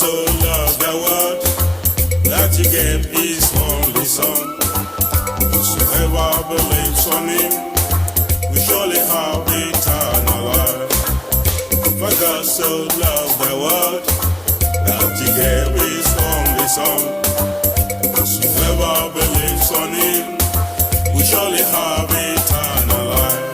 so loved the world that he gave his only Son. Whosoever believes on him will surely have eternal life. For God so loved the world that he gave his only Son. Whosoever believes on him will surely have eternal life.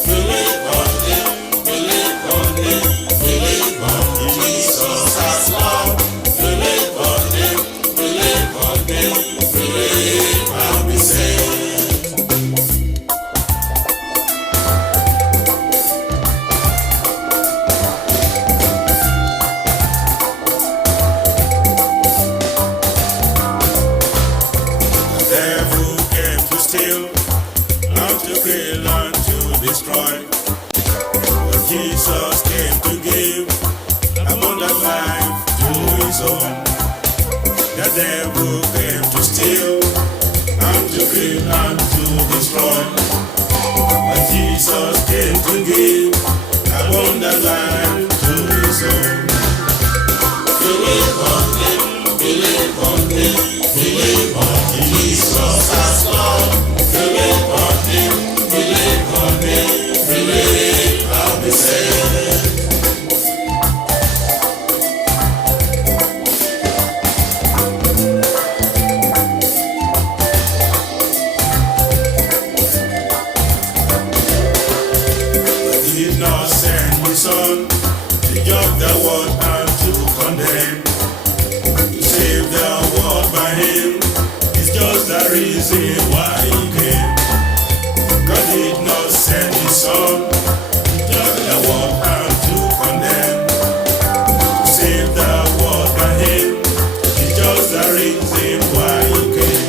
Believe on him, believe on him, believe on Jesus as Lord. Believe on him, believe on him, believe and be saved. The devil came to steal, and to kill, and to destroy. But Jesus came to give abundant life to his own. The devil came to steal, and to kill, and to destroy. But Jesus came to give abundant life to his own. Believe on him, believe on him, believe on Jesus as Lord. Believe on him, believe on him, believe and be saved. He did not send his Son to judge the world and to condemn. To save the world by him is just the reason why he came. God did not send his Son to judge the world and to condemn. To save the world by him is just the reason why he came.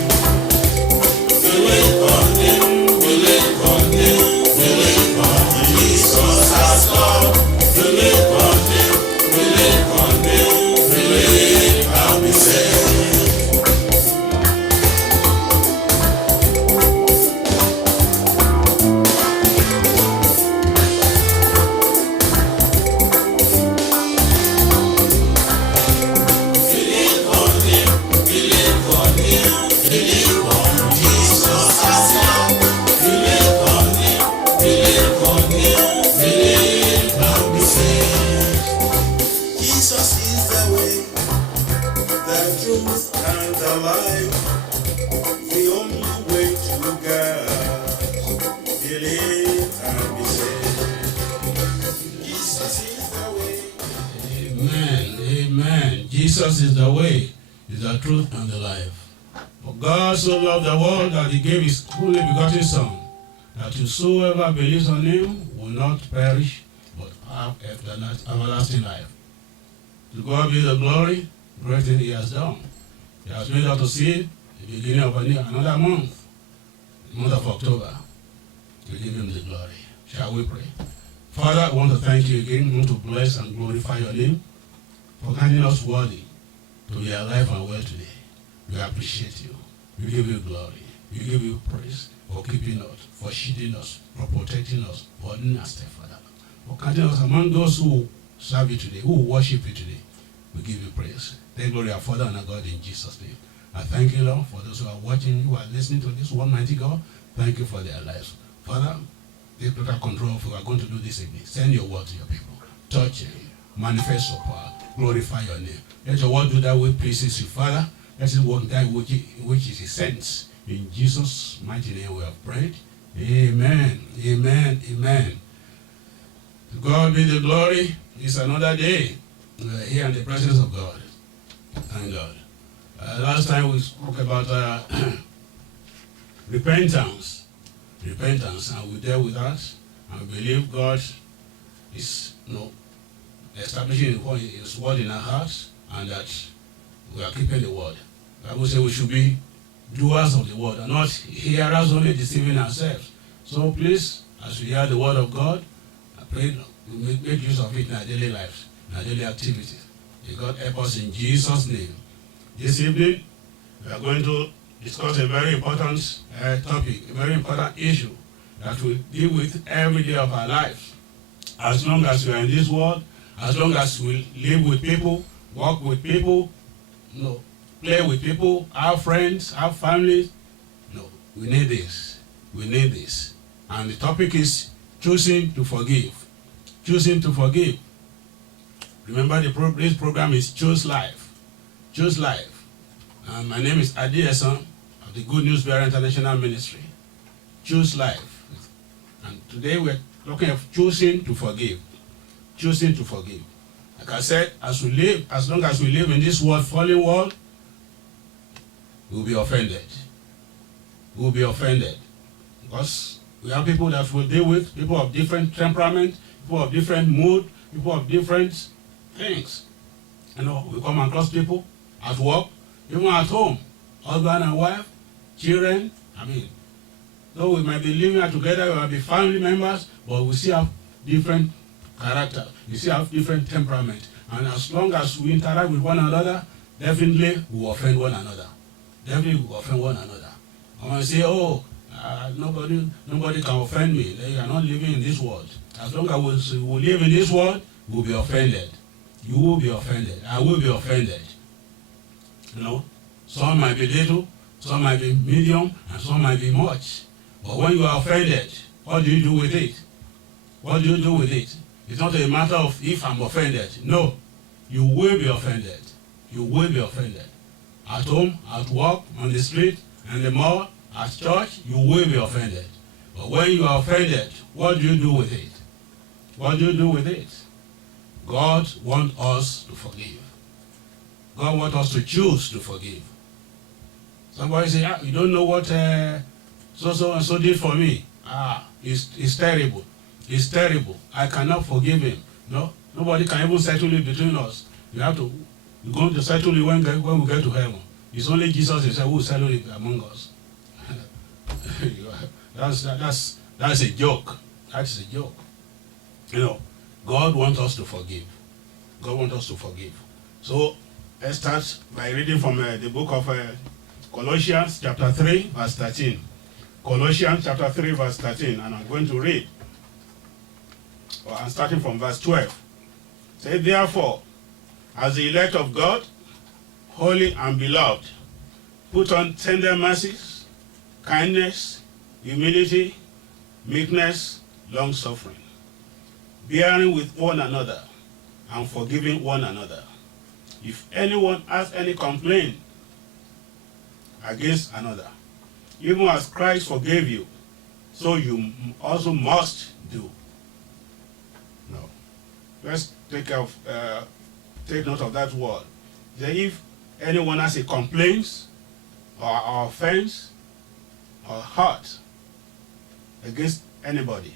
Believe on him, believe on him, believe on Jesus as Lord. Believe on him, believe on him, believe and be saved. Believe on him, believe on him, believe on Jesus as Lord. Believe on him, believe on him, believe and be saved. Jesus is the way, the truth and the life, the only way to God. Believe and be saved. Jesus is the way. Amen. Amen. Jesus is the way, is the truth, and the life. For God so loved the world that he gave his only begotten Son, that whosoever believes on him will not perish, but have everlasting life. To God be the glory, great thing he has done. He has made us to see the beginning of another month, the month of October. To give him the glory. Shall we pray? Father, I want to thank you again. I want to bless and glorify your name for counting us worthy to be alive and well today. We appreciate you. We give you glory. We give you praise for keeping us, for shielding us, for protecting us, for holding us there, Father. For counting us among those who serve you today, who worship you today. We give you praise. Thank glory our Father and our God in Jesus' name. I thank you, Lord, for those who are watching, who are listening to this Almighty God. Thank you for their lives. Father, take total control of what we are going to do this evening. Send your word to your people. Touch it. Manifest your power. Glorify your name. Let your word do that way pleases you, Father. Let it work that which is his sense. In Jesus' mighty name we have prayed. Amen. Amen. Amen. To God be the glory. It's another day. We are here in the presence of God. Thank God. Last time we spoke about repentance. Repentance, and we dealt with that. And we believe God is establishing his word in our hearts, and that we are keeping the word. The Bible says we should be doers of the word and not hearers only, deceiving ourselves. So please, as we hear the word of God, I pray we make use of it in our daily lives, in our daily activities. May God help us in Jesus' name. This evening, we are going to discuss a very important topic, a very important issue that we deal with every day of our lives. As long as we are in this world, as long as we live with people, work with people, play with people, have friends, have families. No, we need this. We need this. And the topic is choosing to forgive. Choosing to forgive. Remember, this program is Choose Life. Choose Life. My name is Adi Esan of the Good News Bearer International Ministry. Choose Life. And today we're talking of choosing to forgive. Choosing to forgive. Like I said, as long as we live in this fallen world, we'll be offended. We'll be offended. Because we have people that we'll deal with, people of different temperament, people of different mood, people of different things. We come across people at work, even at home, husband and wife, children. Though we might be living together, we might be family members, but we still have different character. We still have different temperament. And as long as we interact with one another, definitely we will offend one another. Definitely we will offend one another. I want to say, nobody can offend me. They are not living in this world. As long as we live in this world, we will be offended. You will be offended. I will be offended. Some might be little, some might be medium, and some might be much. But when you are offended, what do you do with it? What do you do with it? It's not a matter of if I'm offended. No, you will be offended. You will be offended. At home, at work, on the street, and the mall, at church, you will be offended. But when you are offended, what do you do with it? What do you do with it? God wants us to forgive. God wants us to choose to forgive. Somebody say, you don't know what so-and-so did for me. It's terrible. It's terrible. I cannot forgive him. No, nobody can even settle it between us. You're going to settle it when we get to heaven. It's only Jesus himself who will settle it among us. That's a joke. That's a joke. God wants us to forgive. God wants us to forgive. So let's start by reading from the book of Colossians chapter 3 verse 13. Colossians chapter 3 verse 13, and I'm going to read. I'm starting from verse 12. Say, therefore, as the elect of God, holy and beloved, put on tender mercies, kindness, humility, meekness, long-suffering, bearing with one another, and forgiving one another. If anyone has any complaint against another, even as Christ forgave you, so you also must do. No. Let's take note of that word. That if anyone has a complaint or offense or hurt against anybody,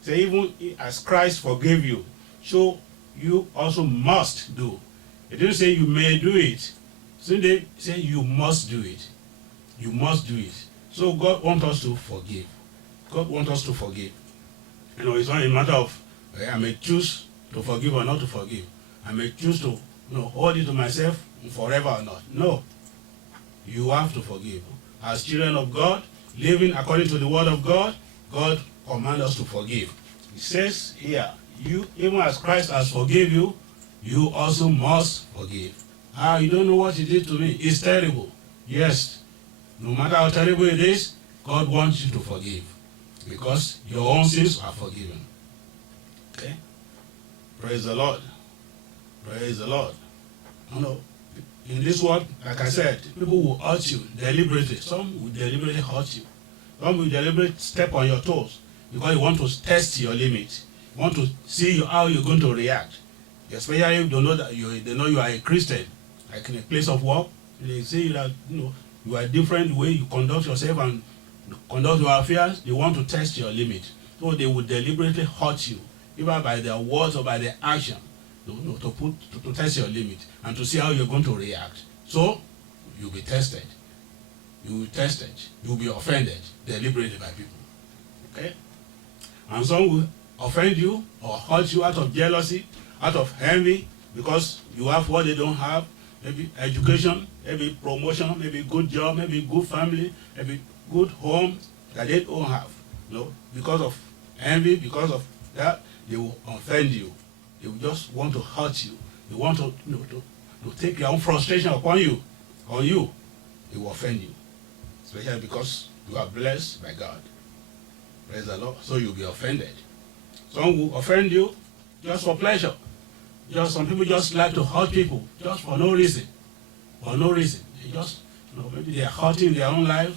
say even as Christ forgave you, so you also must do. It didn't say you may do it. So they say you must do it. You must do it. So God wants us to forgive. God wants us to forgive. It's not a matter of I may choose to forgive or not to forgive. I may choose to hold it to myself forever or not. No. You have to forgive. As children of God, living according to the word of God, God commands us to forgive. He says here, you, even as Christ has forgiven you, you also must forgive. You don't know what he did to me. It's terrible. Yes. No matter how terrible it is, God wants you to forgive. Because your own sins are forgiven. Okay? Praise the Lord. Praise the Lord. In this world, like I said, people will hurt you deliberately. Some will deliberately hurt you. Some will deliberately step on your toes because you want to test your limit. You want to see how you're going to react. Especially if you don't know that they know you are a Christian. Like in a place of work, they say that you are different the way you conduct yourself and conduct your affairs. They want to test your limit. So they will deliberately hurt you, either by their words or by their action, to test your limit and to see how you're going to react. So you'll be tested. You will be tested. You will be offended deliberately by people. Okay? And some will offend you or hurt you out of jealousy, out of envy, because you have what they don't have. Maybe education, maybe promotion, maybe good job, maybe good family, maybe good home that they don't have. Because of envy, because of that, they will offend you. They will just want to hurt you. They want to to take your own frustration upon you, it will offend you. Especially because you are blessed by God. Praise the Lord. So you'll be offended. Some will offend you just for pleasure. Some people just like to hurt people just for no reason. For no reason. They just, maybe they are hurting their own lives.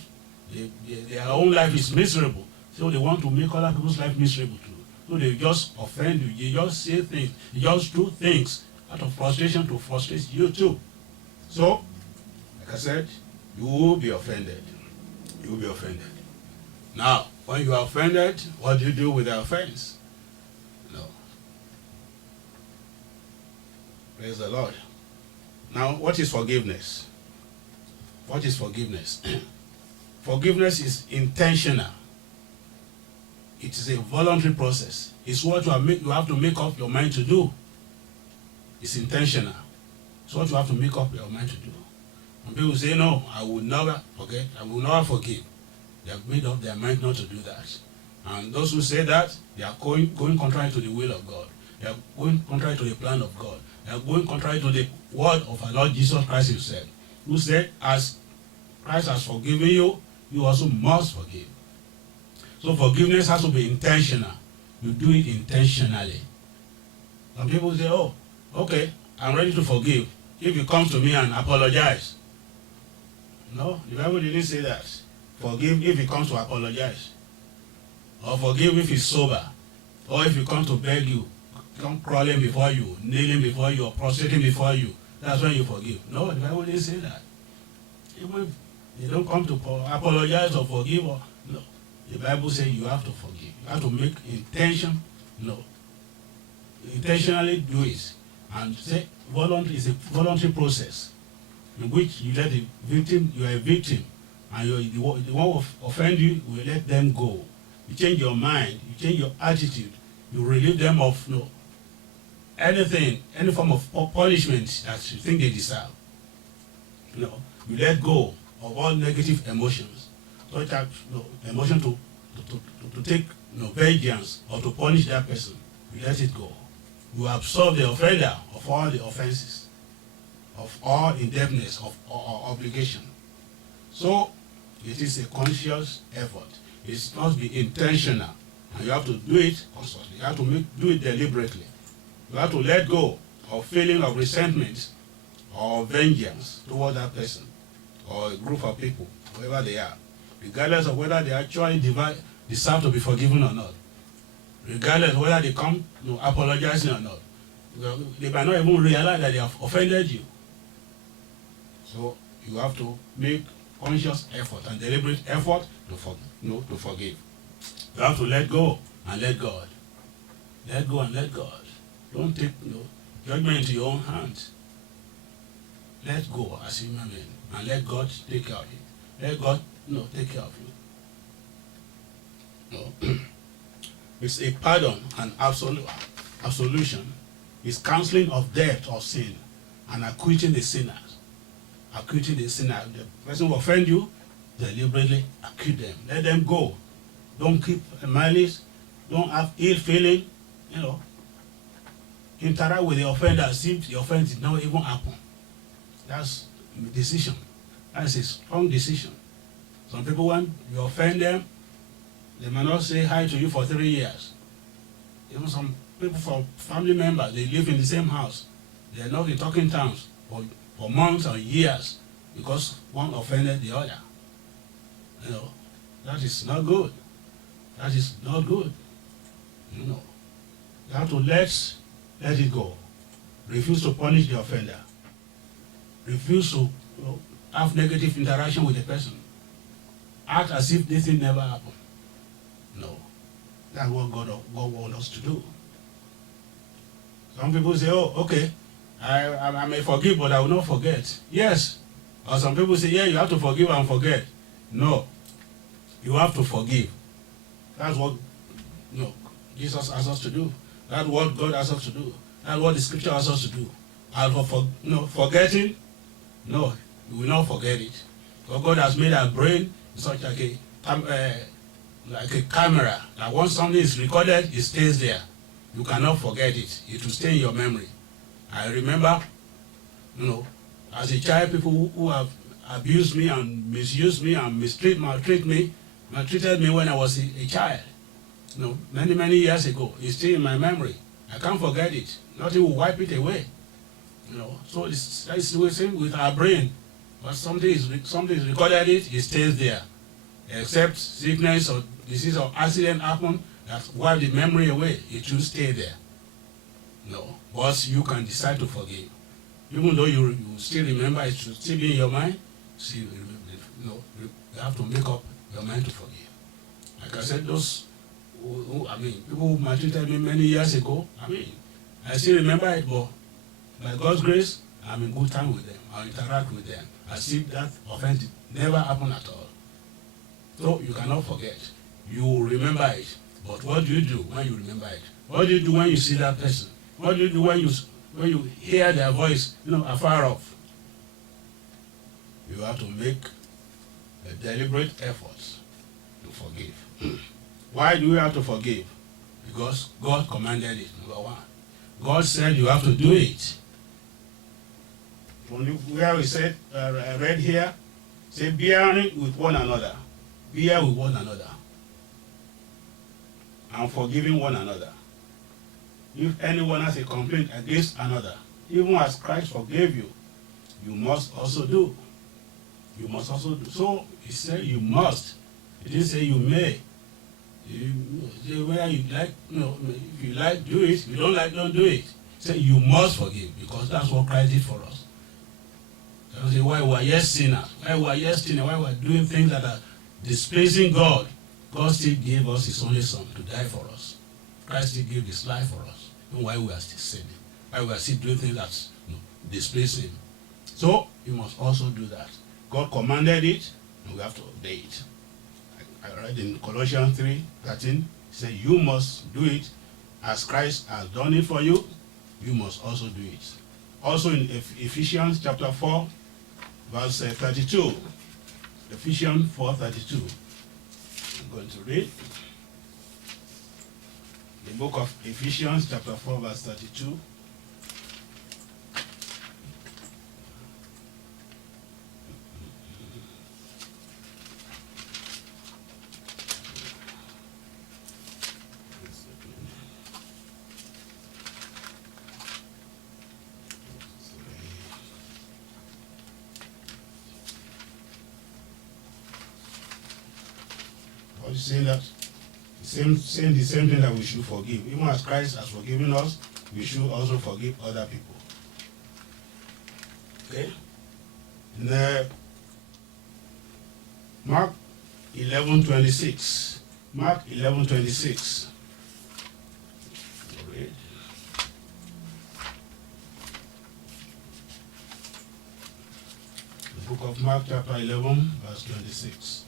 Their own life is miserable. So they want to make other people's life miserable too. So they just offend you. They just say things. They just do things out of frustration to frustrate you too. So, like I said, you will be offended. You will be offended. Now, when you are offended, what do you do with the offense? No. Praise the Lord. Now, what is forgiveness? What is forgiveness? Forgiveness is intentional. It is a voluntary process. It's what you have to make up your mind to do. It's intentional. It's what you have to make up your mind to do. When people say, no, I will never forget, I will never forgive, they have made up their mind not to do that. And those who say that, they are going contrary to the will of God. They are going contrary to the plan of God. They are going contrary to the word of our Lord Jesus Christ himself, who said, as Christ has forgiven you, you also must forgive. So forgiveness has to be intentional. You do it intentionally. Some people say, oh, okay, I'm ready to forgive if you come to me and apologize. No, the Bible didn't say that. Forgive if he comes to apologize. Or forgive if he's sober. Or if he comes to beg you, come crawling before you, kneeling before you, or prostrating before you. That's when you forgive. No, the Bible didn't say that. Even if they don't come to apologize or forgive, no. The Bible says you have to forgive. You have to make intention. No. Intentionally do it. And say voluntary is a voluntary process in which you let the victim, you are a victim, and the one who offend you, will let them go. You change your mind, you change your attitude, you relieve them of anything, any form of punishment that you think they deserve. You let go of all negative emotions, such as emotion to take vengeance or to punish that person. You let it go. You absolve the offender of all the offenses, of all indebtedness, of obligation. So it is a conscious effort. It must be intentional, and you have to do it constantly. You have to do it deliberately. You have to let go of feeling of resentment or vengeance toward that person or a group of people, whoever they are, regardless of whether they actually deserve to be forgiven or not. Regardless of whether they come apologizing or not. They might not even realize that they have offended you. So you have to make conscious effort and deliberate effort to forgive. You have to let go and let God. Let go and let God. Don't take judgment into your own hands. Let go as a human being and let God take care of it. Let God take care of you. No. It's a pardon and absolution. It's cancelling of debt or sin and acquitting the sinners. Acquitting the sinner. The person who offend you, deliberately acquit them. Let them go. Don't keep malice. Don't have ill feeling. Interact with the offender as if the offense did not even happen. That's a decision. That's a strong decision. Some people, when you offend them, they might not say hi to you for 3 years. Even some people from family members, they live in the same house. They are not in talking terms for months or years because one offended the other. That is not good. That is not good. You have to let it go. Refuse to punish the offender. Refuse to have negative interaction with the person. Act as if this thing never happened. No. That's what God wants us to do. Some people say, oh, okay, I may forgive, but I will not forget. Yes. Or some people say, yeah, you have to forgive and forget. No. You have to forgive. That's what Jesus asks us to do. That's what God asks us to do. That's what the scripture asks us to do. And forgetting, no, we will not forget it. Because God has made our brain such like a camera that once something is recorded, it stays there. You cannot forget it. It will stay in your memory. I remember as a child, people who have abused me and misused me and maltreated me when I was a child. Many years ago. It's still in my memory. I can't forget it. Nothing will wipe it away. So it's the same with our brain. But something is recorded it stays there. Except sickness or disease or accident happen that wipe the memory away, it will stay there. But you can decide to forgive. Even though you still remember, it should still be in your mind. You have to make up your mind to forgive. Like I said, those people who maltreated me many years ago, I still remember it, but by God's grace, I'm in good time with them. I interact with them. I see that offense never happened at all. So you cannot forget. You remember it. But what do you do when you remember it? What do you do when you see that person? What do you do when you hear their voice, afar off? You have to make a deliberate effort to forgive. Why do we have to forgive? Because God commanded it, number one. God said you have to do it. Where we said, I read here, say, bearing with one another. Bear with one another. And forgiving one another. If anyone has a complaint against another, even as Christ forgave you, you must also do. You must also do. So he said you must. He didn't say you may. Where you like, if you like, do it. If you don't like, don't do it. Say you must forgive because that's what Christ did for us. So say why we are yet sinners, why we are doing things that are displeasing God, God still gave us His only Son to die for us. Christ still gave His life for us, even while we are still sinning, while we are still doing things that displease Him. So you must also do that. God commanded it, and we have to obey it. I read in Colossians 3:13, it says, you must do it as Christ has done it for you, you must also do it. Also in Ephesians chapter 4, verse 32. Ephesians 4:32. I'm going to read. The book of Ephesians chapter 4, verse 32. Saying that saying the same thing that we should forgive. Even as Christ has forgiven us, we should also forgive other people. Okay? In the Mark 11:26. Mark 11:26. The book of Mark chapter 11, verse 26.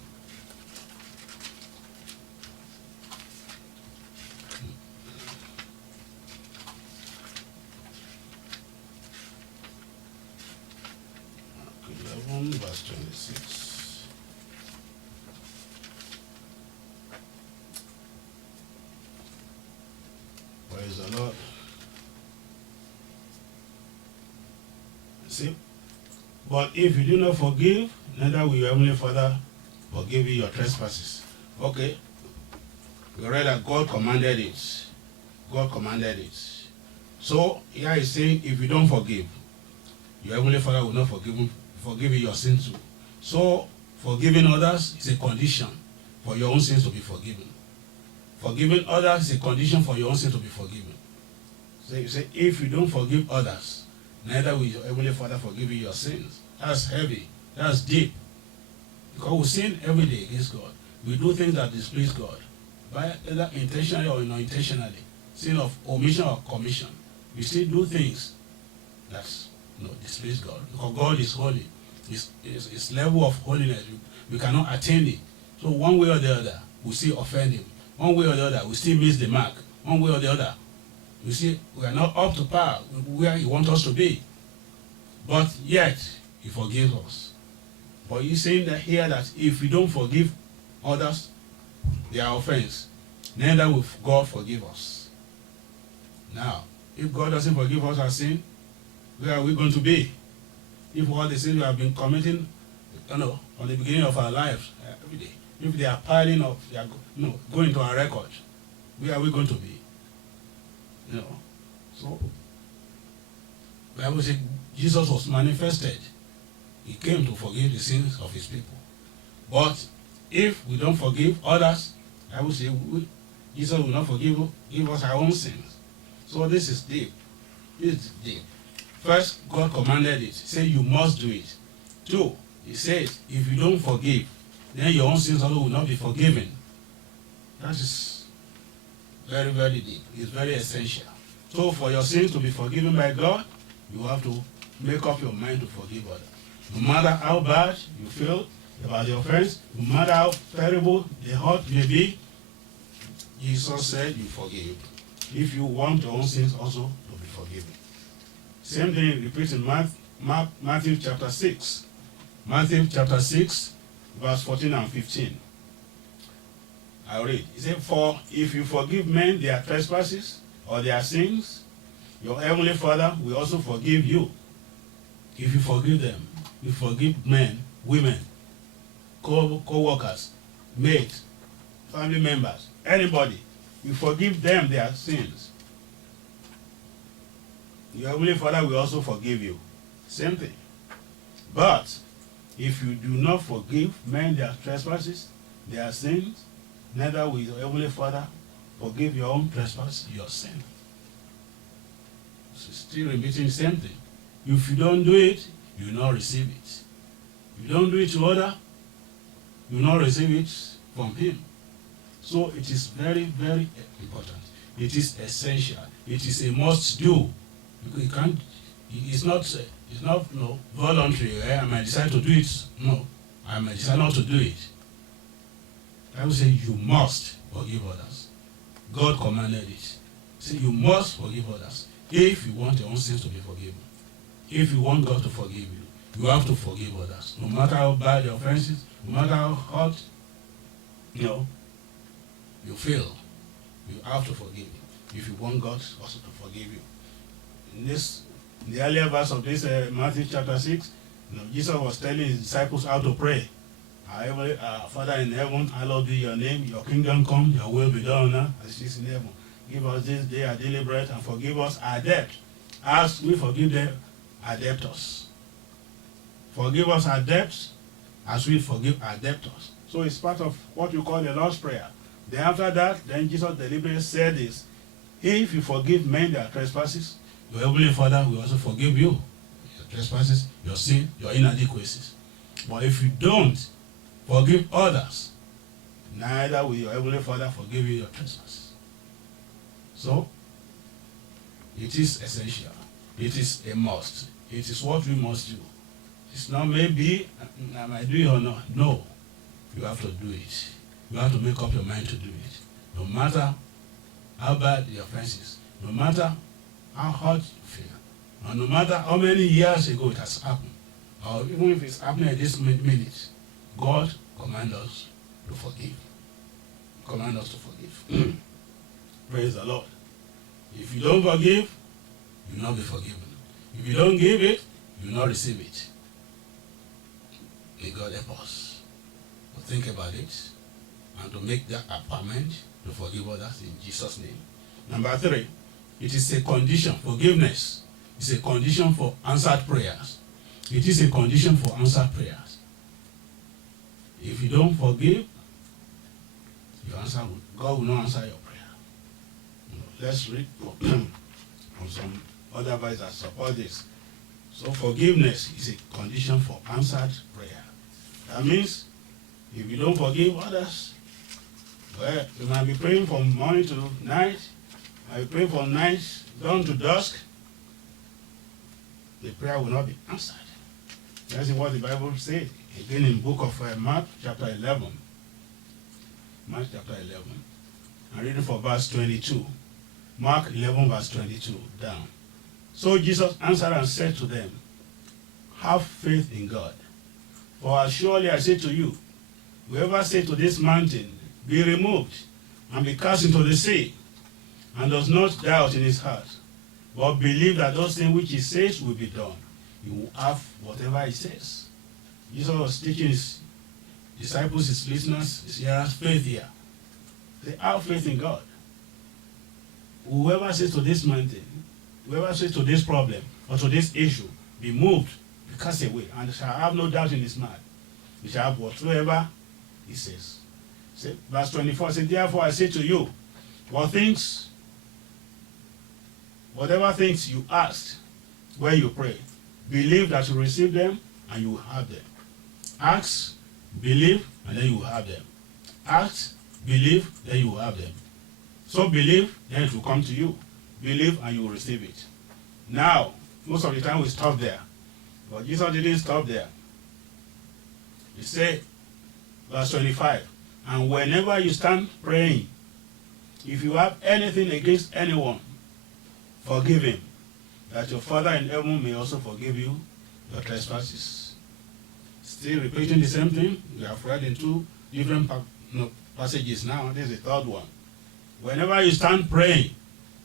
Verse 26. Praise the Lord. See? But if you do not forgive, neither will your heavenly Father forgive you your trespasses. Okay. We read that God commanded it. God commanded it. So here he's saying if you don't forgive, your heavenly Father will not forgive you your sins too. So forgiving others is a condition for your own sins to be forgiven. Forgiving others is a condition for your own sins to be forgiven. So you say, if you don't forgive others, neither will your heavenly Father forgive you your sins. That's heavy. That's deep. Because we sin every day against God. We do things that displease God, either intentionally or unintentionally. Sin of omission or commission. We still do things that displease God. Because God is holy. His level of holiness, we cannot attain it. So one way or the other, we still offend Him. One way or the other, we still miss the mark. One way or the other, we see we are not up to par where He wants us to be. But yet, He forgives us. But He's saying that here that if we don't forgive others their offense, neither will God forgive us. Now, if God doesn't forgive us our sin, where are we going to be? if all the sins we have been committing, on the beginning of our lives, every day, if they are piling up, they are going to our record, where are we going to be? So the Bible says Jesus was manifested. He came to forgive the sins of his people. But if we don't forgive others, I would say Jesus will not give us our own sins. So this is deep. This is deep. First, God commanded it. He said you must do it. 2, he says if you don't forgive, then your own sins also will not be forgiven. That is very, very deep. It's very essential. So for your sins to be forgiven by God, you have to make up your mind to forgive others. No matter how bad you feel about the offense, no matter how terrible the hurt may be, Jesus said you forgive. If you want your own sins also to be forgiven. Same thing repeats in Matthew chapter 6. Matthew chapter 6, verse 14 and 15. I read. He said, for if you forgive men their trespasses or their sins, your heavenly Father will also forgive you. If you forgive them, you forgive men, women, co-workers, mates, family members, anybody. You forgive them their sins. Your heavenly Father will also forgive you. Same thing. But if you do not forgive men their trespasses, their sins, neither will your heavenly Father forgive your own trespass, your sin. So still repeating the same thing. If you don't do it, you will not receive it. If you don't do it to other, you will not receive it from him. So it is very, very important. It is essential. It is a must do. You can't. It's not voluntary. I might decide to do it. No, I might decide not to do it. I would say you must forgive others. God commanded it. Say you must forgive others if you want your own sins to be forgiven. If you want God to forgive you, you have to forgive others. No matter how bad the offenses, no matter how hot, you feel, you have to forgive him. If you want God also to forgive you. In the earlier verse of this Matthew chapter 6, Jesus was telling his disciples how to pray. Our Father in heaven, hallowed be your name. Your kingdom come, your will be done on earth as it is in heaven. Give us this day our daily bread and forgive us our debt, as we forgive them our debtors. Forgive us our debts as we forgive our debtors. So it's part of what you call the Lord's Prayer. Then after that, then Jesus deliberately said this: if you forgive men their trespasses, your heavenly Father will also forgive you your trespasses, your sin, your inadequacies. But if you don't forgive others, neither will your heavenly Father forgive you your trespasses. So, it is essential. It is a must. It is what we must do. It's not maybe I might do it or not. No, you have to do it. You have to make up your mind to do it. No matter how bad the offense is, no matter how hard you feel, and no matter how many years ago it has happened, or even if it's happening at this minute, God commands us to forgive. Command us to forgive. Praise the Lord. If you don't forgive, you will not be forgiven. If you don't give it, you will not receive it. May God help us to think about it and to make that appointment to forgive others in Jesus' name. Number 3, it is a condition. Forgiveness is a condition for answered prayers. It is a condition for answered prayers. If you don't forgive, God will not answer your prayer. Let's read from some other verses that support this. So forgiveness is a condition for answered prayer. That means if you don't forgive others, well, you might be praying from morning to night, you might be praying from night dawn to dusk, the prayer will not be answered. That's what the Bible says. Again in the book of Mark chapter 11. Mark chapter 11. I'm reading for verse 22. Mark 11 verse 22 down. So Jesus answered and said to them, have faith in God. For as surely I say to you, whoever says to this mountain, be removed and be cast into the sea, and does not doubt in his heart, but believe that those things which he says will be done, you will have whatever he says. Jesus was teaching his disciples, his listeners, his hearers, faith here. They have faith in God. Whoever says to this mountain, whoever says to this problem or to this issue, be moved, be cast away, and shall have no doubt in his mind. He shall have whatsoever he says. Verse 24 says, therefore I say to you, whatever things you ask when you pray, believe that you receive them and you will have them. Ask, believe, and then you will have them. Ask, believe, then you will have them. So believe, then it will come to you. Believe, and you will receive it. Now, most of the time we stop there. But Jesus didn't stop there. He said, verse 25, and whenever you stand praying, if you have anything against anyone, forgive him, that your Father in heaven may also forgive you your trespasses. Still repeating the same thing. We have read in two different passages now. This is the third one. Whenever you stand praying,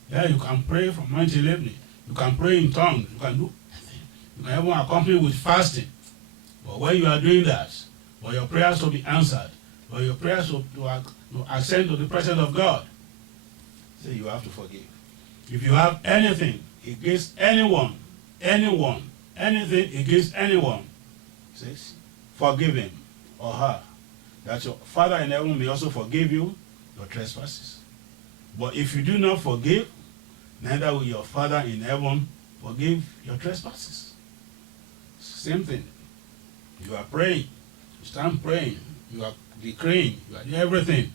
you can pray from morning till evening. You can pray in tongues. You can do anything. You can even accompany with fasting. But when you are doing that, for your prayers to be answered, for your prayers to ascend to the presence of God, say you have to forgive. If you have anything against anything against anyone, says, forgive him or her, that your Father in heaven may also forgive you your trespasses. But if you do not forgive, neither will your Father in heaven forgive your trespasses. Same thing. You are praying, you stand praying, you are decreeing, you are doing everything,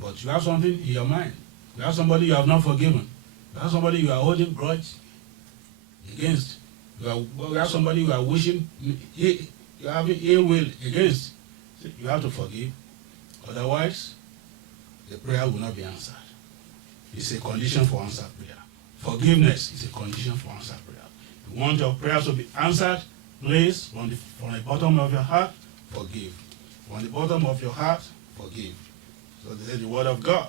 but you have something in your mind. You have somebody you have not forgiven. You have somebody you are holding grudge against. You have somebody you are wishing, you have ill will against. You have to forgive. Otherwise, the prayer will not be answered. It's a condition for answered prayer. Forgiveness is a condition for answered prayer. You want your prayers to be answered, please, from the bottom of your heart, forgive. From the bottom of your heart, forgive. So this is the word of God.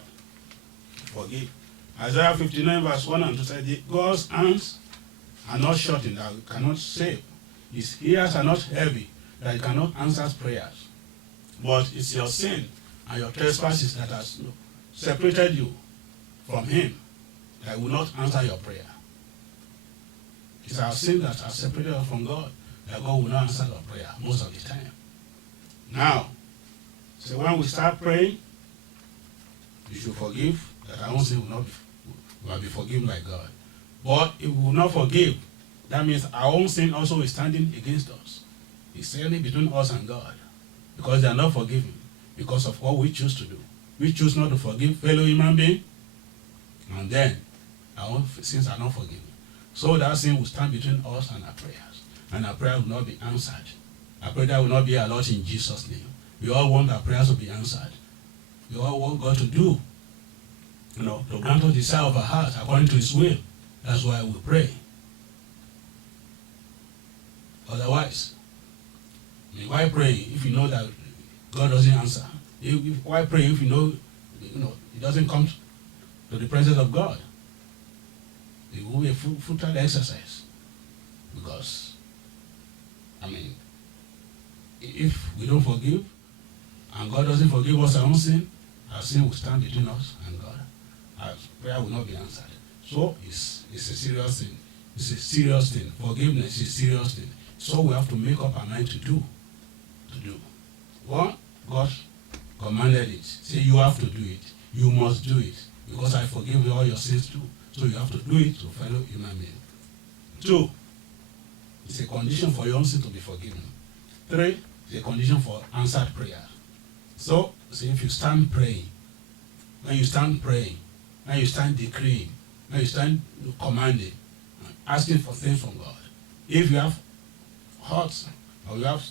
Forgive. Isaiah 59 verse 1 and 2 said, God's hands are not shortened that he cannot save. His ears are not heavy that he cannot answer prayers. But it's your sin and your trespasses that has separated you from him that will not answer your prayer. It's our sin that has separated us from God that God will not answer your prayer most of the time. Now, so when we start praying, you should forgive, that our own sin will be forgiven by God. But if we will not forgive, that means our own sin also is standing against us. It's standing between us and God. Because they are not forgiven. Because of what we choose to do. We choose not to forgive fellow human beings. And then our own sins are not forgiven. So that sin will stand between us and our prayers. And our prayer will not be answered. Our prayer will not be allowed in Jesus' name. We all want our prayers to be answered. We all want God to do, to grant us the desire of our heart according to his will. That's why we pray. Otherwise, why pray if you know that God doesn't answer? Why pray if you know it doesn't come to the presence of God? It will be a futile exercise. Because, if we don't forgive, and God doesn't forgive us our own sin will stand between us and God. Our prayer will not be answered. So it's a serious thing. It's a serious thing. Forgiveness is a serious thing. So we have to make up our mind to do. One, God commanded it. Say you have to do it. You must do it. Because I forgive you all your sins too. So you have to do it to fellow human beings. 2, it's a condition for your own sin to be forgiven. 3, it's a condition for answered prayer. So if you stand praying, when you stand praying, when you stand decreeing, when you stand commanding, asking for things from God, if you have hurts or you have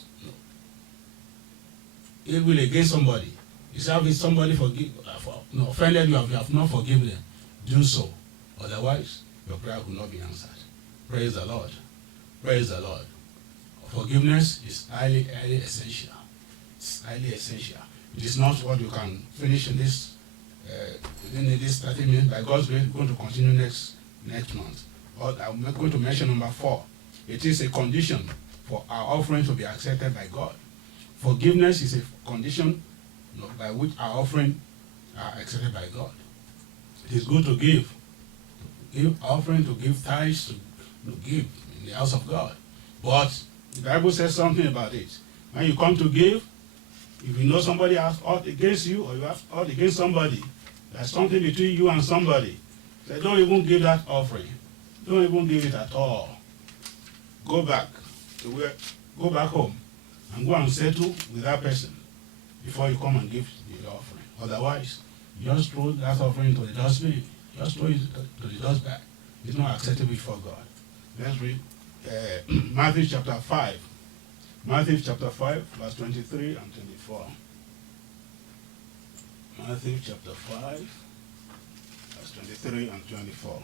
ill will against somebody, you say if somebody offended you, you have not forgiven them, do so. Otherwise, your prayer will not be answered. Praise the Lord. Praise the Lord. Forgiveness is highly essential. It's highly essential. It is not what you can finish in this 30 minutes. By God's grace, we're going to continue next month. I'm going to mention number 4. It is a condition for our offering to be accepted by God. Forgiveness is a condition by which our offering are accepted by God. It is good to give offering, to give tithes, to give in the house of God. But the Bible says something about it. When you come to give, if you know somebody has ought against you, or you have ought against somebody, there's something between you and somebody, say, don't even give that offering. Don't even give it at all. Go back home and go and settle with that person before you come and give the offering. Otherwise, you just throw that offering to the dustbin. Just throw it to the dustbin. It's not acceptable before God. Let's read Matthew chapter 5. Matthew chapter 5, verse 23 and 24. Matthew chapter 5, verse 23 and 24.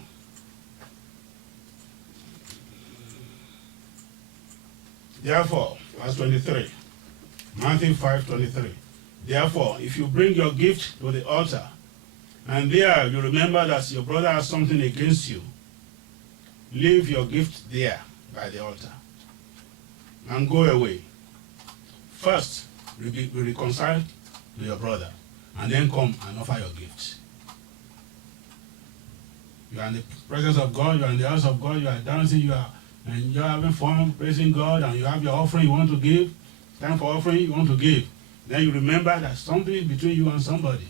Therefore, verse 23, Matthew 5:23. Therefore, if you bring your gift to the altar, and there you remember that your brother has something against you, leave your gift there by the altar and go away. First, be reconciled to your brother, and then come and offer your gift. You are in the presence of God, you are in the house of God, you are dancing, and you're having fun, praising God, and you have your offering you want to give. Time for offering you want to give. Then you remember that something between you and somebody.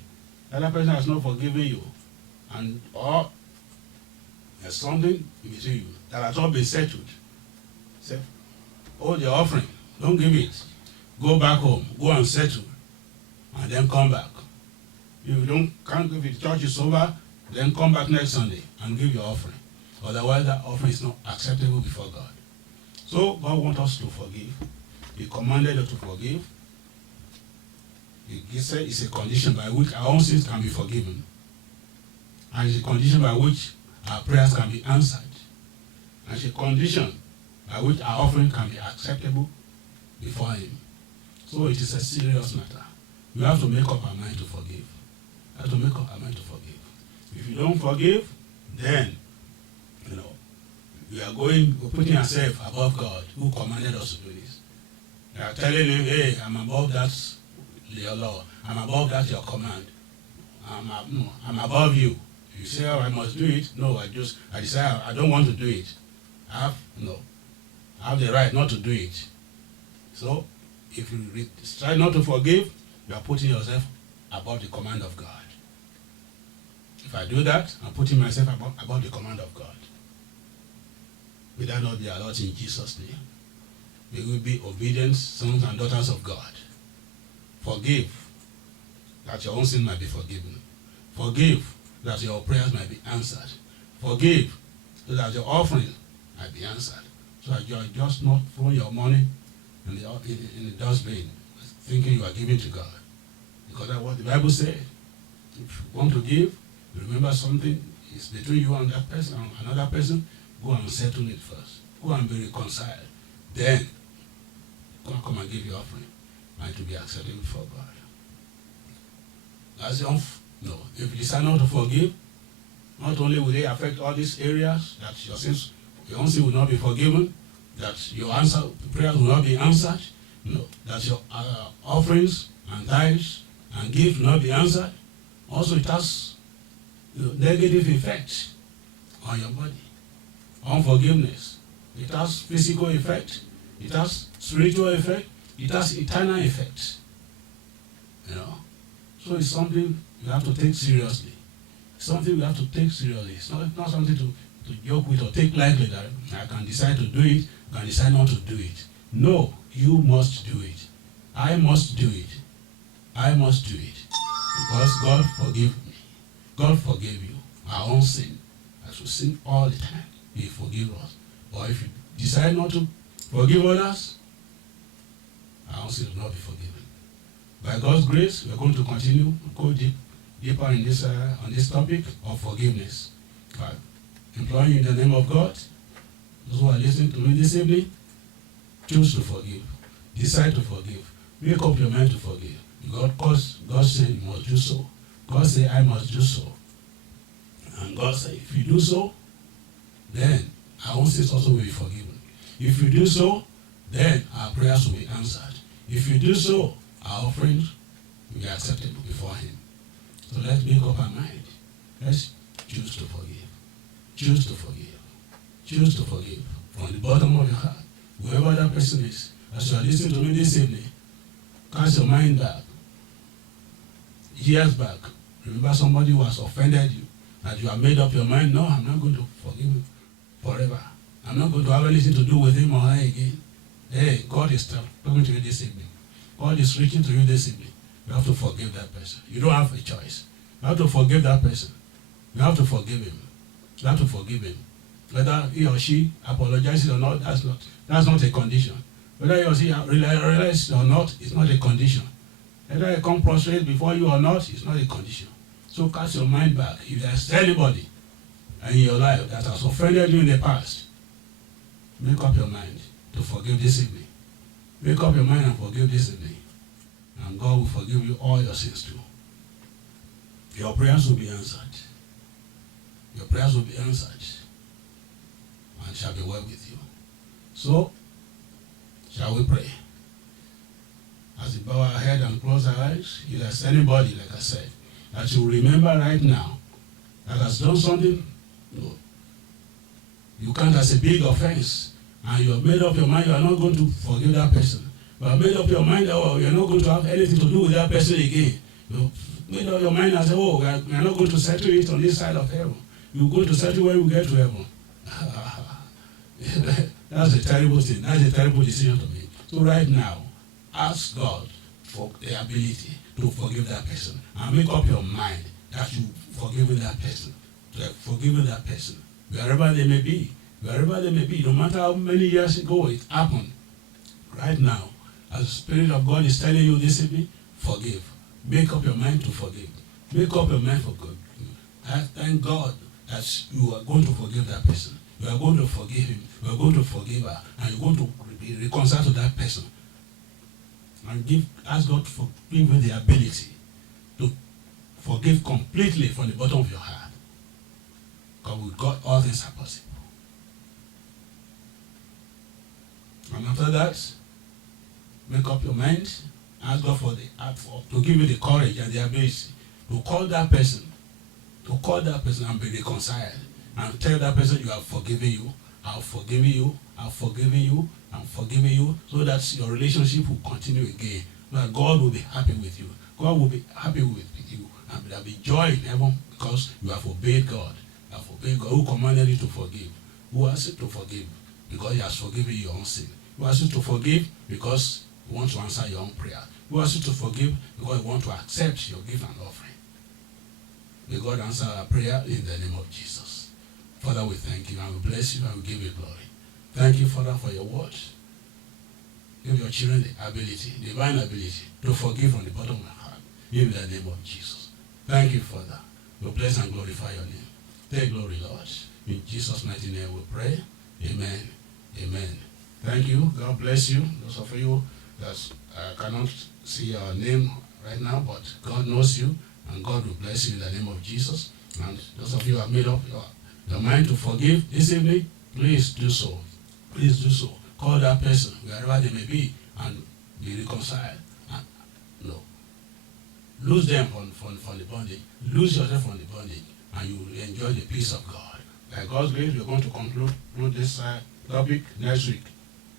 The other person has not forgiven you. Or there's something between you that has not been settled. Say, hold your offering. Don't give it. Go back home. Go and settle. And then come back. If you can't give it, the church is over, then come back next Sunday and give your offering. Otherwise, that offering is not acceptable before God. So, God wants us to forgive. He commanded us to forgive. He said it's a condition by which our own sins can be forgiven. And it's a condition by which our prayers can be answered. And it's a condition by which our offering can be acceptable before Him. So it is a serious matter. We have to make up our mind to forgive. We have to make up our mind to forgive. If you don't forgive, then you are putting yourself above God, who commanded us to do this. You are telling Him, hey, I'm above that your law. I'm above that your command. I'm above you. You say, oh, I must do it. No, I decide I don't want to do it. I have the right not to do it. So, if you try not to forgive, you are putting yourself above the command of God. If I do that, I'm putting myself above the command of God. May that not be allowed in Jesus' name. We will be obedient sons and daughters of God. Forgive, that your own sin might be forgiven. Forgive, that your prayers might be answered. Forgive, so that your offering might be answered. So that you are just not throwing your money in the dustbin, thinking you are giving to God. Because that's what the Bible says. If you want to give, remember something is between you and that person, and another person, go and settle it first. Go and be reconciled. Then, come and give your offering, and to be acceptable before God. If you decide not to forgive, not only will it affect all these areas that your own sin will not be forgiven, that your prayers will not be answered, that your offerings and tithes and gifts will not be answered. Also, it has negative effect on your body. Unforgiveness. It has physical effect. It has spiritual effect. It has eternal effect. So it's something you have to take seriously. Something we have to take seriously. It's not something to joke with or take lightly that I can decide to do it, I can decide not to do it. No, you must do it. I must do it. I must do it. Because God forgave me. God forgave you. Our own sin. As we sin all the time, He forgives us. But if you decide not to forgive others, our own sin will not be forgiven. By God's grace, we are going to continue to go deeper in on this topic of forgiveness. By employing you in the name of God, those who are listening to me this evening, choose to forgive. Decide to forgive. Make up your mind to forgive. God said you must do so. God said I must do so. And God said if you do so, then our own sins also will be forgiven. If you do so, then our prayers will be answered. If you do so, our offerings will be acceptable before him. So let's make up our mind. Let's choose to forgive. Choose to forgive. Choose to forgive. From the bottom of your heart, whoever that person is, as you are listening to me this evening, cast your mind back. Years back, remember somebody who has offended you, and you have made up your mind, no, I'm not going to forgive him forever. I'm not going to have anything to do with him or her again. Hey, God is talking to you this evening. God is reaching to you this evening. You have to forgive that person. You don't have a choice. You have to forgive that person. You have to forgive him. You have to forgive him. Whether he or she apologizes or not, that's not a condition. Whether he or she realizes or not, it's not a condition. Whether he come prostrate before you or not, it's not a condition. So cast your mind back. If there's anybody in your life that has offended you in the past, make up your mind to forgive this evening. Make up your mind and forgive this evening. And God will forgive you all your sins too. Your prayers will be answered. Your prayers will be answered. And shall be well with you. So, shall we pray? As we bow our head and close our eyes, if there's anybody, like I said, that you remember right now that has done something, no, you count as a big offense, and you have made up your mind you are not going to forgive that person. You have made up your mind that you are not going to have anything to do with that person again. You made up your mind and say, oh, we are not going to settle it on this side of heaven. You're going to settle when we get to heaven. That's a terrible thing. That's a terrible decision to make. So right now, ask God for the ability to forgive that person. And make up your mind that you've forgiven that person. Forgiven that person. Wherever they may be. Wherever they may be. No matter how many years ago it happened. Right now, as the Spirit of God is telling you this evening, forgive. Make up your mind to forgive. Make up your mind for God. I thank God that you are going to forgive that person. You are going to forgive him. You are going to forgive her. And you're going to be reconciled to that person. And ask God to give you the ability to forgive completely from the bottom of your heart. Because with God, all things are possible. And after that, make up your mind. Ask God to give you the courage and the ability to call that person. To call that person and be reconciled. And tell that person, you have forgiven you, I've forgiven you, I've forgiven you, I'm forgiving you, so that your relationship will continue again. So that God will be happy with you. God will be happy with you. And there will be joy in heaven because you have obeyed God. You have obeyed God who commanded you to forgive. Who asked you to forgive? Because he has forgiven your own sin. Who asked you to forgive? Because he wants to answer your own prayer. Who asked you to forgive? Because he wants to accept your gift and offering. May God answer our prayer in the name of Jesus. Father, we thank you and we bless you and we give you glory. Thank you, Father, for your word. Give your children the ability, divine ability, to forgive from the bottom of my heart. In the name of Jesus. Thank you, Father. We bless and glorify your name. Take glory, Lord. In Jesus' mighty name we pray. Amen. Amen. Thank you. God bless you. Those of you that cannot see your name right now, but God knows you, and God will bless you in the name of Jesus. And those of you who have made up your mind to forgive this evening, please do so. Please do so. Call that person, wherever they may be, and be reconciled. And, lose them from the bondage. Lose yourself from the bondage, and you will enjoy the peace of God. By God's grace, we're going to conclude this topic next week.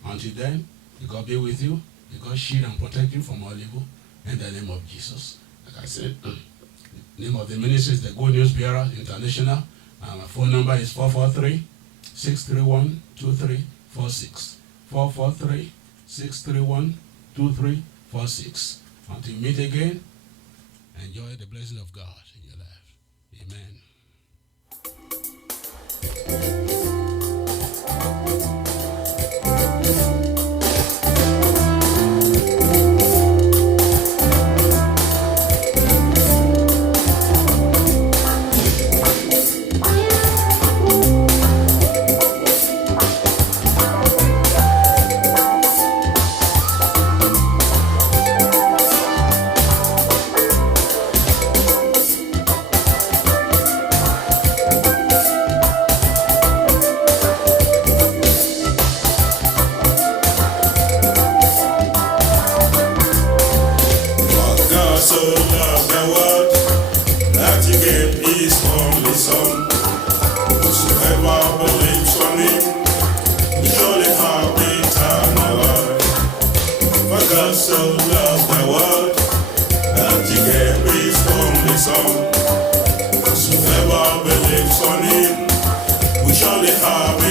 Until then, may God be with you. May God shield and protect you from all evil. In the name of Jesus. Like I said, the name of the ministry is the Good News Bearer International. My phone number is 443-631-2346. 443-631-2346. Until we meet again, enjoy the blessing of God in your life. Amen. so loved the world that he gave his only Son. Whosoever believes on him will surely have